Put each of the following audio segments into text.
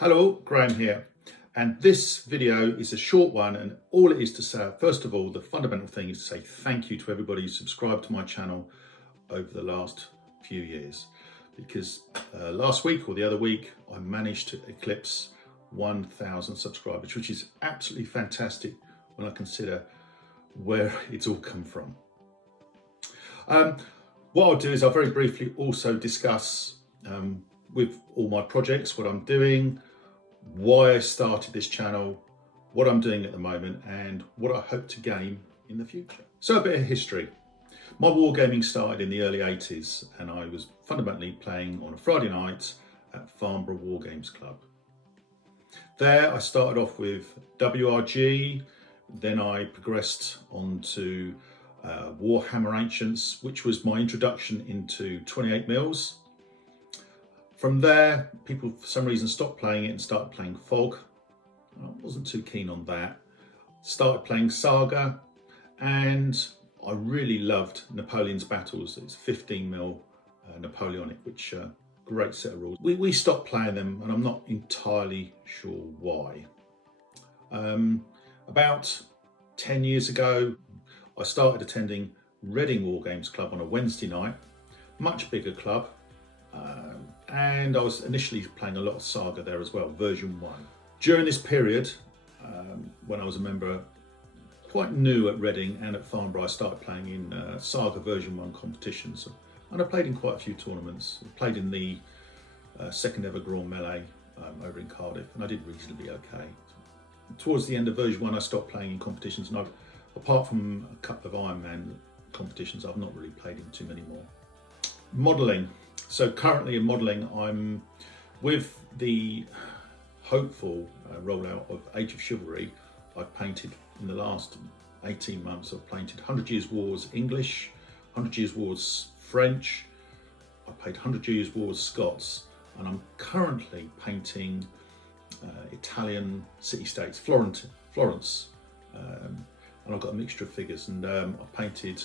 Hello, Graham here, and this video is a short one, and all it is to say, first of all, the fundamental thing is to say thank you to everybody who subscribed to my channel over the last few years, because last week or the other week I managed to eclipse 1,000 subscribers, which is absolutely fantastic when I consider where it's all come from. What I'll do is I'll very briefly also discuss with all my projects, what I'm doing, why I started this channel, what I'm doing at the moment, and what I hope to gain in the future. So a bit of history. My wargaming started in the early 80s, and I was fundamentally playing on a Friday night at Farnborough War Games Club. There I started off with WRG, then I progressed on to Warhammer Ancients, which was my introduction into 28mm. From there, people for some reason stopped playing it and started playing FOG. I wasn't too keen on that. Started playing Saga, and I really loved Napoleon's Battles. It's 15mm Napoleonic, which great set of rules. We stopped playing them, and I'm not entirely sure why. About 10 years ago, I started attending Reading War Games Club on a Wednesday night, much bigger club. And I was initially playing a lot of Saga there as well, version 1. During this period, when I was a member, quite new at Reading and at Farnborough, I started playing in Saga version 1 competitions. And I played in quite a few tournaments. I played in the second ever Grand Melee over in Cardiff, and I did reasonably okay. Towards the end of version 1, I stopped playing in competitions, and apart from a couple of Ironman competitions, I've not really played in too many more. Modelling. So currently in modelling, I'm with the hopeful rollout of Age of Chivalry. I've painted in the last 18 months, I've painted 100 Years Wars English, 100 Years Wars French, I've painted 100 Years Wars Scots, and I'm currently painting Italian city-states, Florence, and I've got a mixture of figures, and I've painted,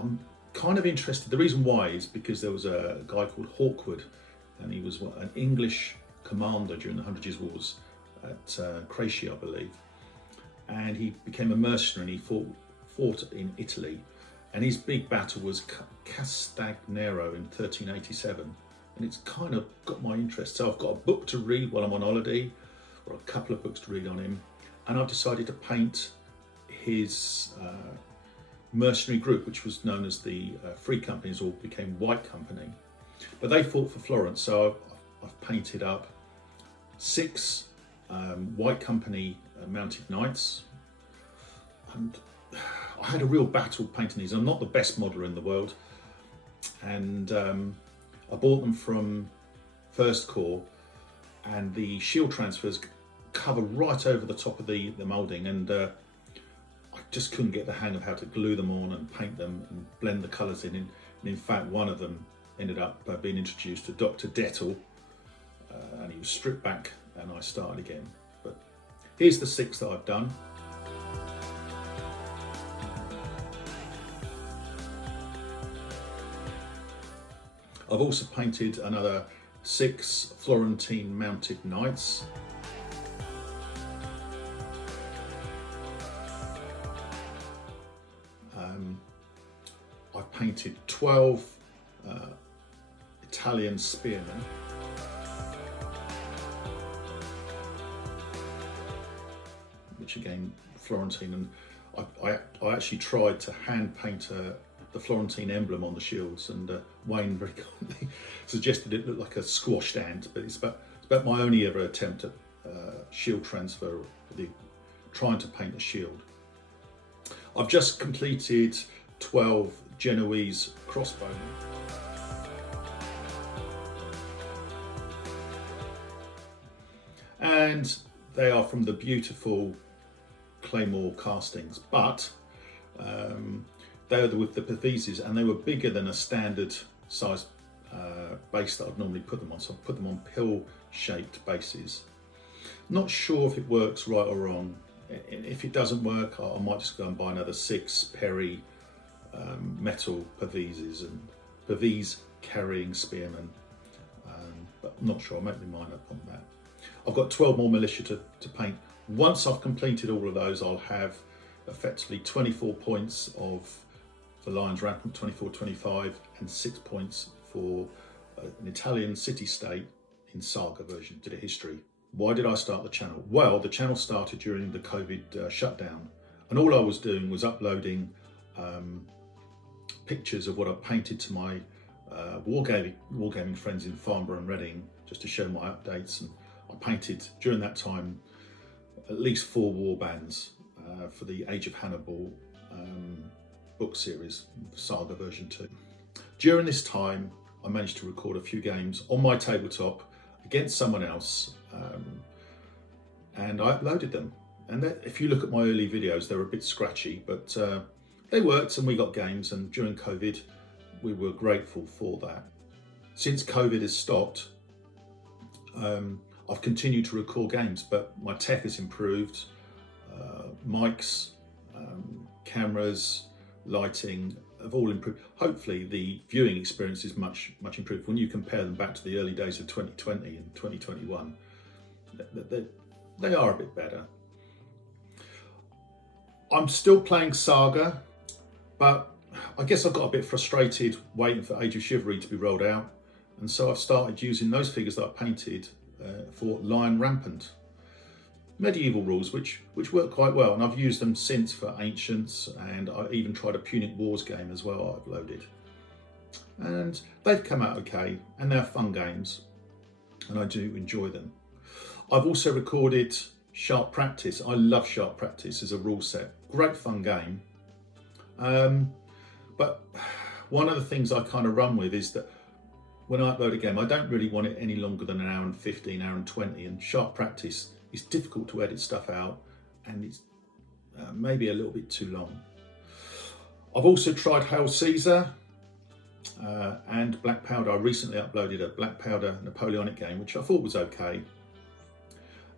I'm kind of interested. The reason why is because there was a guy called Hawkwood, and he was an English commander during the 100 Years Wars at Crecy, I believe, and he became a mercenary, and he fought in Italy, and his big battle was Castagnaro in 1387, and it's kind of got my interest. So I've got a book to read while I'm on holiday, or a couple of books to read on him, and I've decided to paint his mercenary group, which was known as the Free Companies, or became White Company, but they fought for Florence. So I've painted up 6 White Company mounted knights, and I had a real battle painting these. I'm not the best modeler in the world, and I bought them from First Corps, and the shield transfers cover right over the top of the moulding, and I just couldn't get the hang of how to glue them on and paint them and blend the colours in. And in fact, one of them ended up being introduced to Dr. Dettel, and he was stripped back, and I started again. But here's the 6 that I've done. I've also painted another 6 Florentine mounted knights. I've painted 12 Italian spearmen. Which again, Florentine, and I actually tried to hand paint the Florentine emblem on the shields, and Wayne very kindly suggested it looked like a squashed ant, but it's about my only ever attempt at shield transfer, trying to paint a shield. I've just completed 12 Genoese crossbowmen. And they are from the beautiful Claymore castings, but they were with the Pavises, and they were bigger than a standard size base that I'd normally put them on, so I put them on pill-shaped bases. Not sure if it works right or wrong. If it doesn't work, I might just go and buy another 6 Perry metal Pavises and Pavise carrying spearmen. But I'm not sure, I'll make my mind up on that. I've got 12 more militia to paint. Once I've completed all of those, I'll have effectively 24 points for Lions Rampant 24-25 and 6 points for an Italian city-state in Saga version, did a history. Why did I start the channel? Well, the channel started during the COVID shutdown, and all I was doing was uploading pictures of what I painted to my wargaming friends in Farnborough and Reading, just to show my updates. And I painted during that time at least 4 war bands for the Age of Hannibal book series, Saga version 2. During this time, I managed to record a few games on my tabletop against someone else, and I uploaded them. And if you look at my early videos, they're a bit scratchy, but they worked and we got games, and during COVID, we were grateful for that. Since COVID has stopped, I've continued to record games, but my tech has improved. Mics, cameras, lighting have all improved. Hopefully the viewing experience is much improved. When you compare them back to the early days of 2020 and 2021, they are a bit better. I'm still playing Saga, but I guess I got a bit frustrated waiting for Age of Chivalry to be rolled out, and so I've started using those figures that I painted for Lion Rampant. Medieval rules, which work quite well, and I've used them since for Ancients, and I even tried a Punic Wars game as well I've loaded. And they've come out okay, and they're fun games, and I do enjoy them. I've also recorded Sharp Practice. I love Sharp Practice as a rule set. Great fun game. But one of the things I kind of run with is that when I upload a game, I don't really want it any longer than an hour and 15, hour and 20, and Sharp Practice is difficult to edit stuff out, and it's maybe a little bit too long. I've also tried Hail Caesar and Black Powder. I recently uploaded a Black Powder Napoleonic game, which I thought was okay,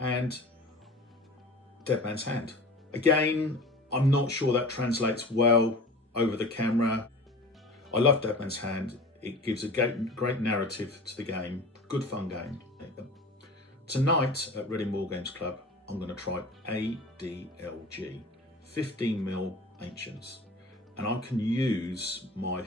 and Dead Man's Hand. Again, I'm not sure that translates well over the camera. I love Dead Man's Hand. It gives a great narrative to the game, good fun game. Tonight at Reading War Games Club, I'm going to try ADLG, 15mm Ancients, and I can use my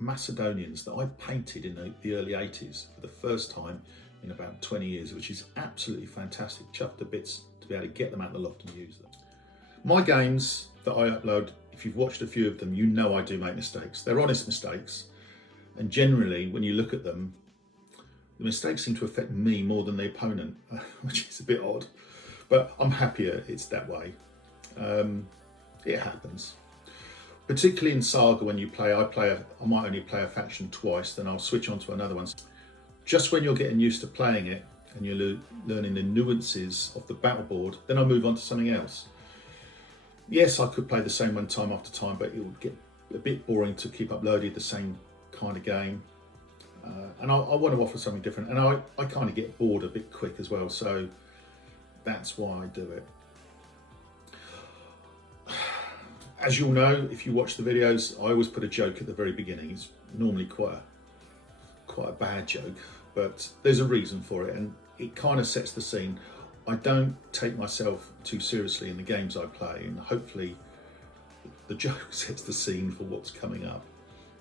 Macedonians that I painted in the early 80s for the first time in about 20 years, which is absolutely fantastic. Chuffed to bits to be able to get them out of the loft and use them. My games that I upload, if you've watched a few of them, you know I do make mistakes. They're honest mistakes, and generally when you look at them, the mistakes seem to affect me more than the opponent, which is a bit odd, but I'm happier it's that way. It happens. Particularly in Saga, when you play, I might only play a faction twice, then I'll switch on to another one. Just when you're getting used to playing it and you're learning the nuances of the battle board, then I'll move on to something else. Yes, I could play the same one time after time, but it would get a bit boring to keep uploading the same kind of game. And I want to offer something different, and I kind of get bored a bit quick as well, so that's why I do it. As you'll know, if you watch the videos, I always put a joke at the very beginning. It's normally quite a bad joke, but there's a reason for it, and it kind of sets the scene. I don't take myself too seriously in the games I play, and hopefully the joke sets the scene for what's coming up.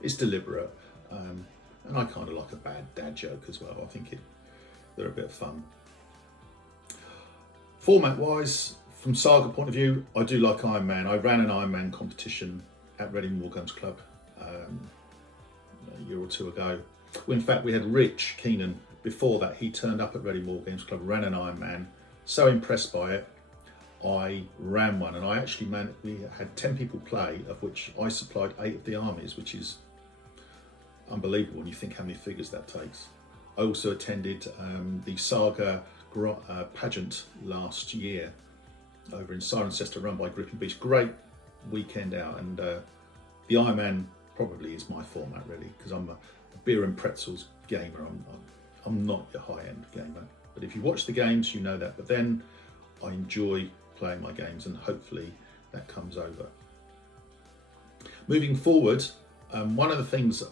It's deliberate. And I kind of like a bad dad joke as well. I think they're a bit of fun. Format wise, from Saga point of view, I do like Iron Man. I ran an Iron Man competition at Reading War Games Club a year or two ago. In fact, we had Rich Keenan. Before that, he turned up at Reading War Games Club, ran an Iron Man. So impressed by it, I ran one, and we had 10 people play, of which I supplied 8 of the armies, which is unbelievable when you think how many figures that takes. I also attended the Saga pageant last year over in Cirencester, run by Gripping Beast. Great weekend out, and the Iron Man probably is my format really, because I'm a beer and pretzels gamer. I'm not a high-end gamer, but if you watch the games, you know that. But then I enjoy playing my games, and hopefully that comes over. Moving forward, one of the things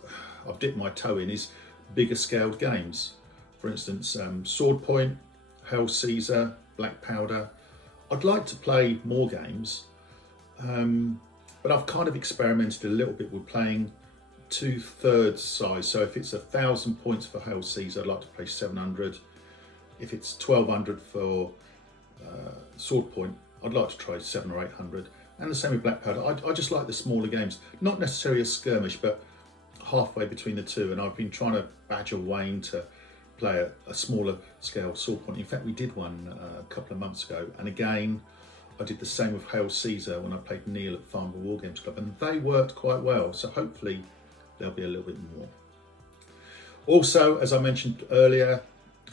I've dipped my toe in is bigger scaled games. For instance, Sword Point, Hail Caesar, Black Powder. I'd like to play more games, but I've kind of experimented a little bit with playing 2/3 size. So if it's 1,000 points for Hail Caesar, I'd like to play 700. If it's 1,200 for Sword Point, I'd like to try 700 or 800. And the same with Black Powder. I just like the smaller games, not necessarily a skirmish, but halfway between the two. And I've been trying to badger Wayne to play a smaller scale Sword Point. In fact, we did one a couple of months ago. And again, I did the same with Hail Caesar when I played Neil at Farnborough War Games Club, and they worked quite well. So hopefully there'll be a little bit more. Also, as I mentioned earlier,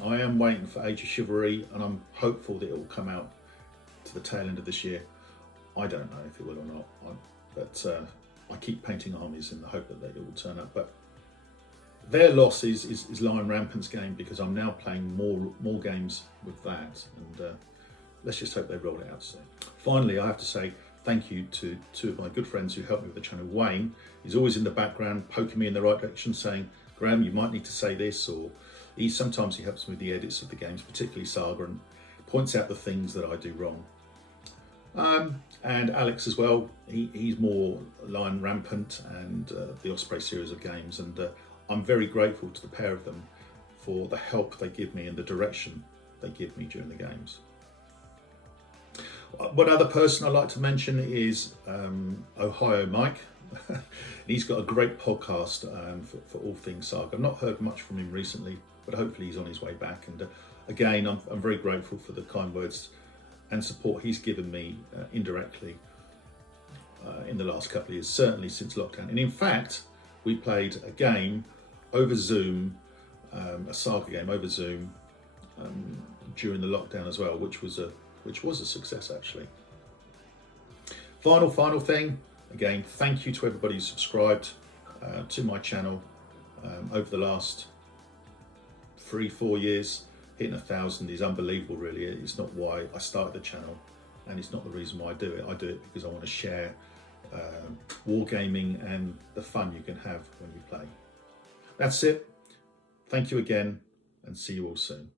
I am waiting for Age of Chivalry, and I'm hopeful that it will come out to the tail end of this year. I don't know if it will or not, but I keep painting armies in the hope that it will turn up. But their loss is Lion Rampant's game, because I'm now playing more games with that, and let's just hope they roll it out soon. Finally, I have to say thank you to two of my good friends who helped me with the channel. Wayne is always in the background poking me in the right direction, saying, Graham, you might need to say this, or sometimes he helps me with the edits of the games, particularly Saga, and points out the things that I do wrong. And Alex as well, he's more Lion Rampant and the Osprey series of games, and I'm very grateful to the pair of them for the help they give me and the direction they give me during the games. One other person I'd like to mention is Ohio Mike. He's got a great podcast for all things Saga. I've not heard much from him recently, but hopefully he's on his way back. And again, I'm very grateful for the kind words and support he's given me indirectly in the last couple of years, certainly since lockdown. And in fact, we played a game over Zoom, a Saga game over Zoom during the lockdown as well, which was a success actually. Final thing, again, thank you to everybody who subscribed to my channel over the last 3-4 years. Hitting 1,000 is unbelievable, really. It's not why I started the channel, and it's not the reason why I do it. I do it because I want to share wargaming and the fun you can have when you play. That's it. Thank you again, and see you all soon.